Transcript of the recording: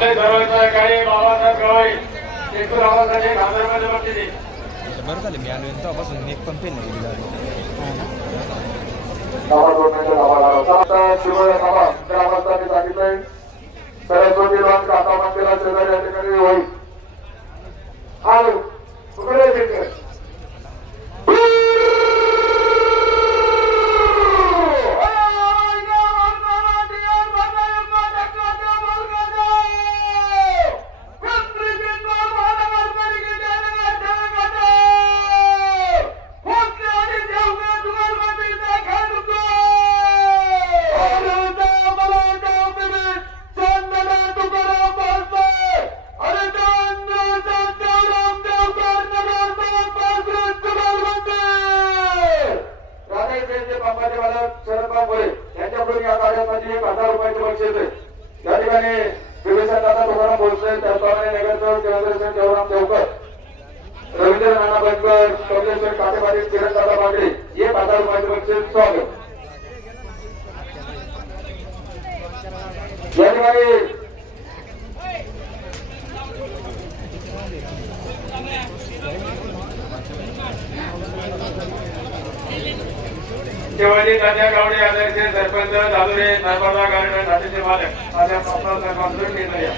आपले सर्वांचा काही बाबासाहेब गवई एकूण आवाजासाठी 1000 रुपये बक्षीस दिले. बरं झालं मी आलो तेव्हापासून एक पण पेन नाही दिला. सांगितलंय सरस्वती लॉन्च काका मंदिरा शेजारी या ठिकाणी होईल. आलो यांच्याकडून या कार्यासाठी 1000 रुपयाचे बक्षीस आहे. या ठिकाणी विवेचनदाता तुकाराम भोसले, त्याचप्रमाणे नगरसेवक चंद्रशेखर देवराम देवकर, रवींद्र नाना बनकर, कमलेश्वर काटेपाटील, किरणदादा बागडे 1000 रुपयाचे बक्षीस स्वागत. या ठिकाणी शिवाजी तात्या गावडे आदर्श सरपंच दादुरे नर्मदा गार्डन नाशिकचे मालक माझ्या प्रॉपर कॉन्ट्रॅक्ट घेतला या.